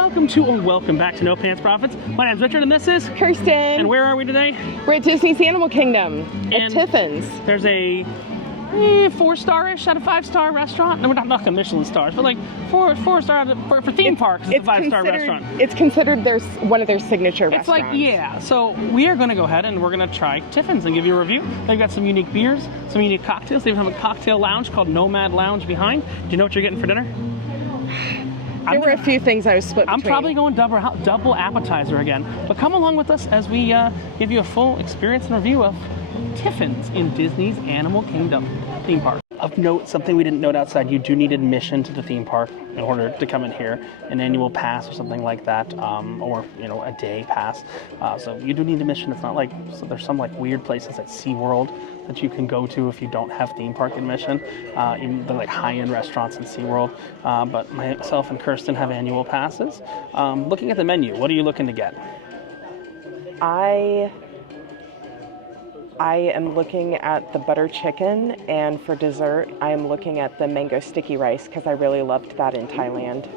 welcome to or welcome back to No Pants Profits. My name's Richard and this is Kirsten. And where are we today? We're at Disney's Animal Kingdom at Tiffins. There's a 4-star-ish out of 5-star restaurant. No, we're not knocking Michelin stars, but like 4-star out of, for theme parks, it's a 5-star restaurant. It's considered one of their signature restaurants. It's like, yeah. So we are going to go ahead and we're going to try Tiffins and give you a review. They've got some unique beers, some unique cocktails. They even have a cocktail lounge called Nomad Lounge behind. Do you know what you're getting for dinner? There were a few things I was split between. I'm probably going double appetizer again. But come along with us as we give you a full experience and review of Tiffins in Disney's Animal Kingdom theme park. Of note, something we didn't note outside, you do need admission to the theme park in order to come in here, an annual pass or something like that, or a day pass. So you do need admission. It's not like, so there's some like weird places at SeaWorld that you can go to if you don't have theme park admission. Even the like high-end restaurants in SeaWorld. But myself and Kirsten have annual passes. Looking at the menu, what are you looking to get? I am looking at the butter chicken, and for dessert, I am looking at the mango sticky rice because I really loved that in Thailand.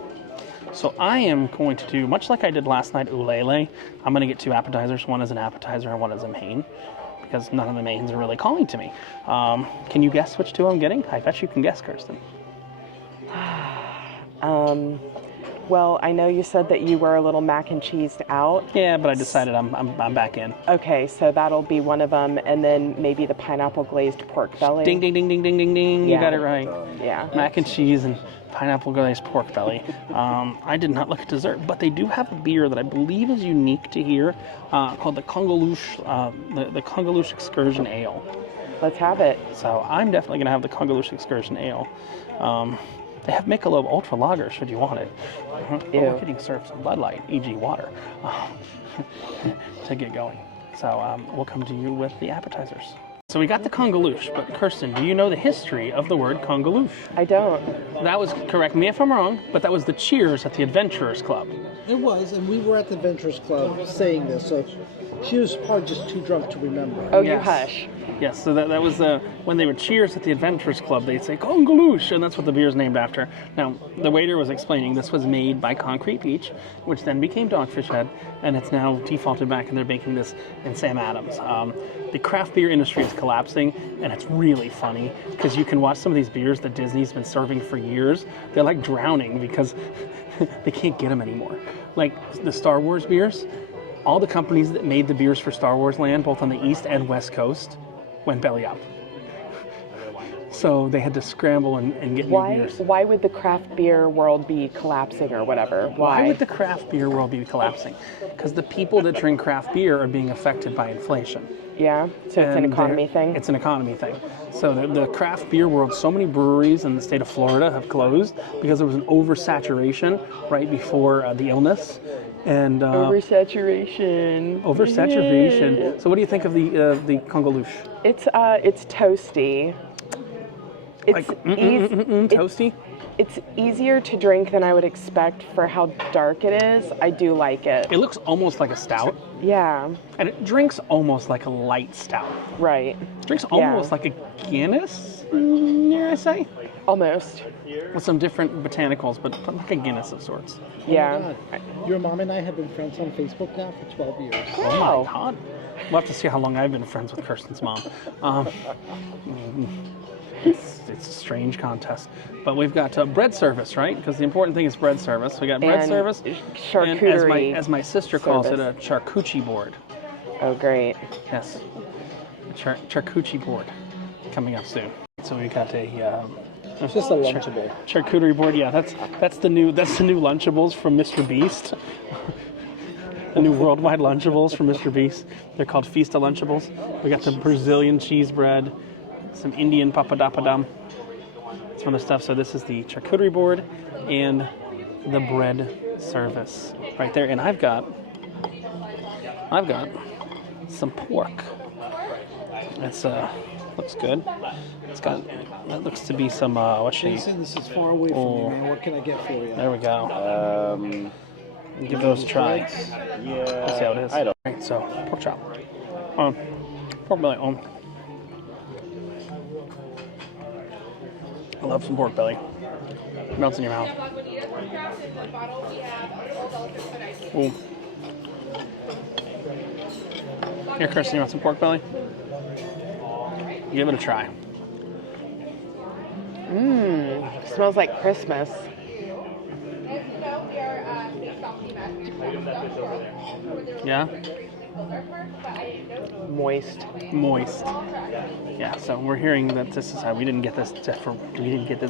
So I am going to do, much like I did last night, ulele. I'm going to get 2 appetizers. One is an appetizer and one is a main, because none of the mains are really calling to me. Can you guess which 2 I'm getting? I bet you can guess, Kirsten. Well, I know you said that you were a little mac and cheesed out. Yeah, but I decided I'm back in. Okay, so that'll be one of them, and then maybe the pineapple glazed pork belly. Ding, ding, ding, ding, ding, ding, ding. Yeah. You got it right. Yeah. Mac and cheese and pineapple glazed pork belly. I did not look at dessert, but they do have a beer that I believe is unique to here, called the Congoloosh, the Congoloosh Excursion Ale. Let's have it. So I'm definitely going to have the Congoloosh Excursion Ale. They have Michelob Ultra Lager, should you want it. But we're getting served some Bud Light, e.g. water, to get going. So we'll come to you with the appetizers. So we got the Congoloosh, but Kirsten, do you know the history of the word Congoloosh? I don't. That was, correct me if I'm wrong, but that was the cheers at the Adventurers Club. It was, and we were at the Adventurers Club saying this, so she was probably just too drunk to remember. Oh, Yes. you hush. Yes, so that was when they would cheers at the Adventurers Club, they'd say Congoloosh, and that's what the beer's named after. Now, the waiter was explaining this was made by Concrete Beach, which then became Dogfish Head, and it's now defaulted back, and they're making this in Sam Adams. The craft beer industry is collapsing, and it's really funny, because you can watch some of these beers that Disney's been serving for years. They're like drowning because they can't get them anymore. Like the Star Wars beers, all the companies that made the beers for Star Wars Land, both on the East and West Coast, went belly up. So they had to scramble and get new beers. Why would the craft beer world be collapsing or whatever? Why would the craft beer world be collapsing? Because the people that drink craft beer are being affected by inflation. Yeah, so it's an economy thing? It's an economy thing. So the craft beer world, so many breweries in the state of Florida have closed because there was an oversaturation right before the illness. And oversaturation. Oversaturation. Yeah. So what do you think of the Congoloosh? It's toasty. It's toasty? It's easier to drink than I would expect for how dark it is. I do like it. It looks almost like a stout. Yeah. And it drinks almost like a light stout. Right. It drinks almost like a Guinness, dare I say? Almost. With some different botanicals, but like a Guinness of sorts. Yeah. Your mom and I have been friends on Facebook now for 12 years. Oh my God. We'll have to see how long I've been friends with Kirsten's mom. It's a strange contest. But we've got bread service, right? Because the important thing is bread service. We got bread service. Charcuterie. And as my sister calls it, a charcuterie board. Oh, great. Yes. A charcuterie board coming up soon. So we got It's just a Lunchable. Charcuterie board, yeah. That's the new Lunchables from Mr. Beast. The new worldwide Lunchables from Mr. Beast. They're called Feast of Lunchables. We got the Brazilian cheese bread, some Indian papadum, some other stuff. So this is the charcuterie board and the bread service right there. And I've got some pork. It's looks good. That looks to be some Jason, this is far away from you, man. What can I get for you? There we go. Give those a try. Yeah. Let's see how it is. I don't. Right, so pork chop. Pork belly. I love some pork belly. Melts in your mouth. Ooh. Here, Kirsten, you want some pork belly? Give it a try. Smells like Christmas. Yeah? Moist. Moist. Yeah, so we're hearing that this is how we didn't get this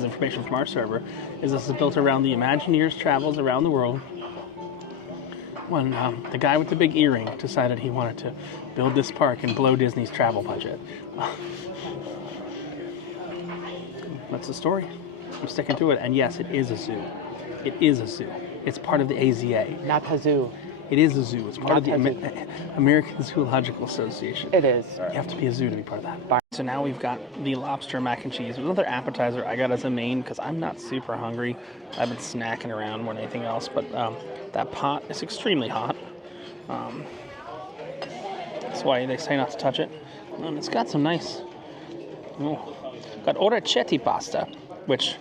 information from our server. This is built around the Imagineers' travels around the world. When the guy with the big earring decided he wanted to build this park and blow Disney's travel budget. That's the story. I'm sticking to it, and yes, it is a zoo. It is a zoo. It's part of the AZA. Not a zoo. It is a zoo. It's part of the American Zoological Association. It is. You have to be a zoo to be part of that. So now we've got the lobster mac and cheese. Another appetizer I got as a main because I'm not super hungry. I've been snacking around more than anything else, but that pot is extremely hot. That's why they say not to touch it. And it's got some nice... got orecchiette pasta, which,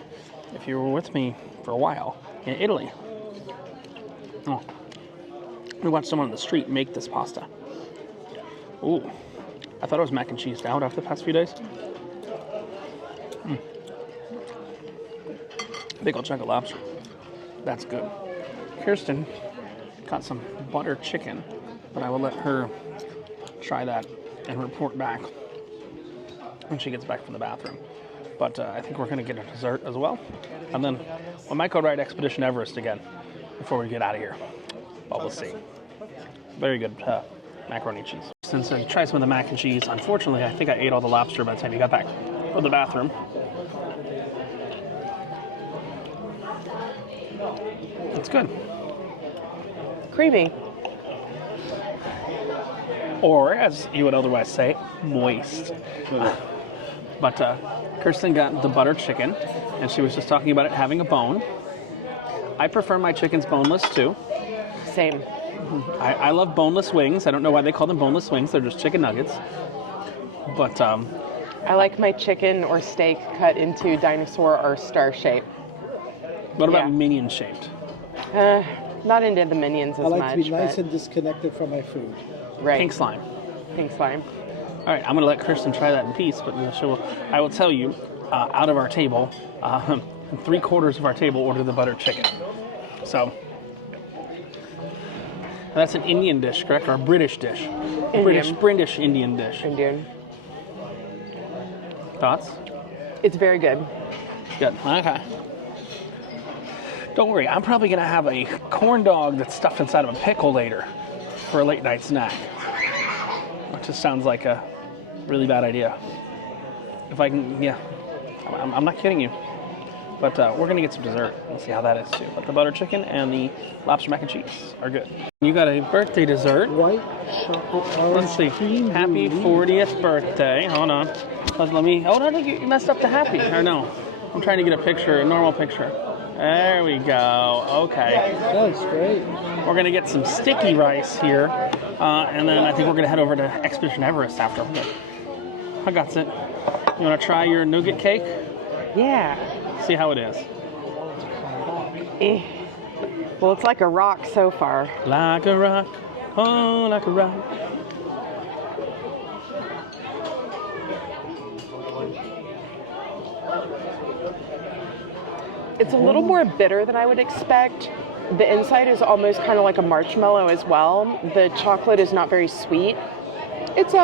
if you were with me for a while in Italy, we watched someone on the street make this pasta. Ooh, I thought it was mac and cheese out after the past few days. Big old chunk of lobster. That's good. Kirsten got some butter chicken, but I will let her try that and report back when she gets back from the bathroom. But I think we're going to get a dessert as well. And then we might go ride Expedition Everest again before we get out of here. But we'll see. Very good macaroni and cheese. Since I tried some of the mac and cheese, unfortunately, I think I ate all the lobster by the time you got back from the bathroom. It's good. Creamy. Or, as you would otherwise say, moist. But Kirsten got the butter chicken, and she was just talking about it having a bone. I prefer my chickens boneless, too. Same. I love boneless wings. I don't know why they call them boneless wings. They're just chicken nuggets. But I like my chicken or steak cut into dinosaur or star shape. What about minion shaped? Not into the minions as much. I like to be nice and disconnected from my food. Right. Pink slime. Pink slime. All right, I'm going to let Kirsten try that in peace, but I will tell you, out of our table, 3/4 of our table ordered the butter chicken. So, that's an Indian dish, correct? Or a British dish? Indian. British Indian dish. Indian. Thoughts? It's very good. Good. Okay. Don't worry, I'm probably going to have a corn dog that's stuffed inside of a pickle later for a late night snack. Which just sounds like a really bad idea. If I can, yeah. I'm not kidding you. But we're going to get some dessert. We'll see how that is too. But the butter chicken and the lobster mac and cheese are good. You got a birthday dessert. White chocolate orange Let's see. cream Happy brie. 40th birthday. Hold on. Let me. Oh, no, you messed up the happy. Or no. I'm trying to get a picture, a normal picture. There we go. Okay. That's great. We're going to get some sticky rice here. And then I think we're going to head over to Expedition Everest after. I got it. You want to try your nougat cake? Yeah. See how it is. Well, it's like a rock so far. Like a rock. Oh, like a rock. It's a little more bitter than I would expect. The inside is almost kind of like a marshmallow as well. The chocolate is not very sweet. It's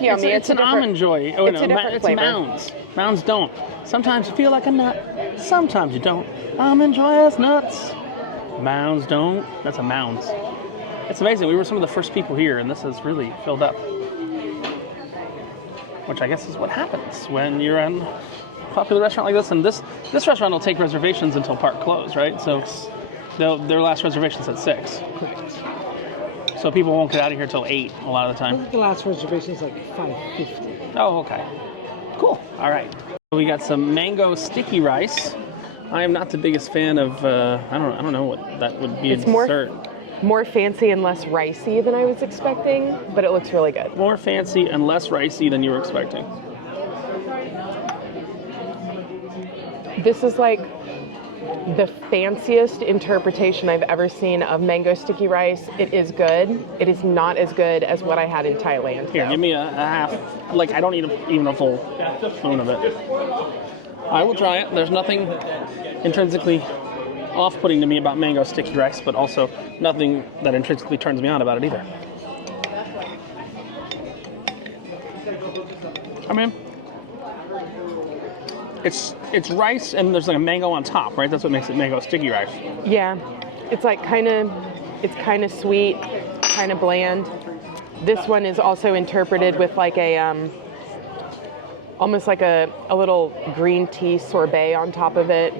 yummy. It's an almond joy. Oh, it's a different flavor. Mounds. Mounds don't. Sometimes you feel like a nut. Sometimes you don't. Almond joy has nuts. Mounds don't. That's a mounds. It's amazing. We were some of the first people here, and this has really filled up. Which I guess is what happens when you're in a popular restaurant like this. And this restaurant will take reservations until park close, right? So their last reservation's at 6. Correct. So people won't get out of here till 8 a lot of the I time. think the last reservation is like $5.50. Oh, okay. Cool. All right. We got some mango sticky rice. I am not the biggest fan of. I don't know what that would be. It's a dessert. more fancy and less ricey than I was expecting, but it looks really good. More fancy and less ricey than you were expecting. This is like the fanciest interpretation I've ever seen of mango sticky rice. It is good. It is not as good as what I had in Thailand. Here, though. give me a half. Like, I don't need even a full spoon of it. I will try it. There's nothing intrinsically off-putting to me about mango sticky rice, but also nothing that intrinsically turns me on about it either. I mean, it's rice and there's like a mango on top, right? That's what makes it mango sticky rice. Yeah, it's like kind of sweet, kind of bland. This one is also interpreted with like a almost like a little green tea sorbet on top of it,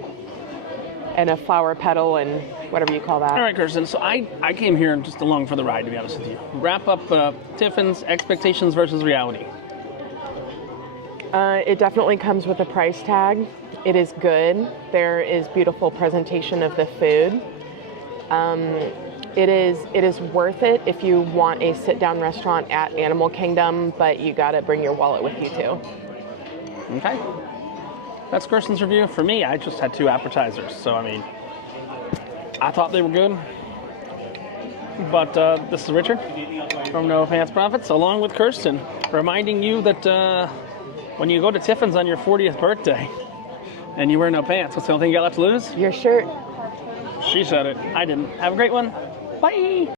and a flower petal and whatever you call that. All right, Kirsten, so I came here just along for the ride, to be honest with you. Wrap up Tiffins, expectations versus reality. It definitely comes with a price tag. It is good. There is beautiful presentation of the food. It is worth it if you want a sit-down restaurant at Animal Kingdom, but you gotta bring your wallet with you too. Okay. That's Kirsten's review. For me, I just had 2 appetizers, so I mean, I thought they were good. But this is Richard from No Pants Profits, along with Kirsten, reminding you that when you go to Tiffins on your 40th birthday and you wear no pants, what's the only thing you got left to lose? Your shirt. She said it. I didn't. Have a great one. Bye.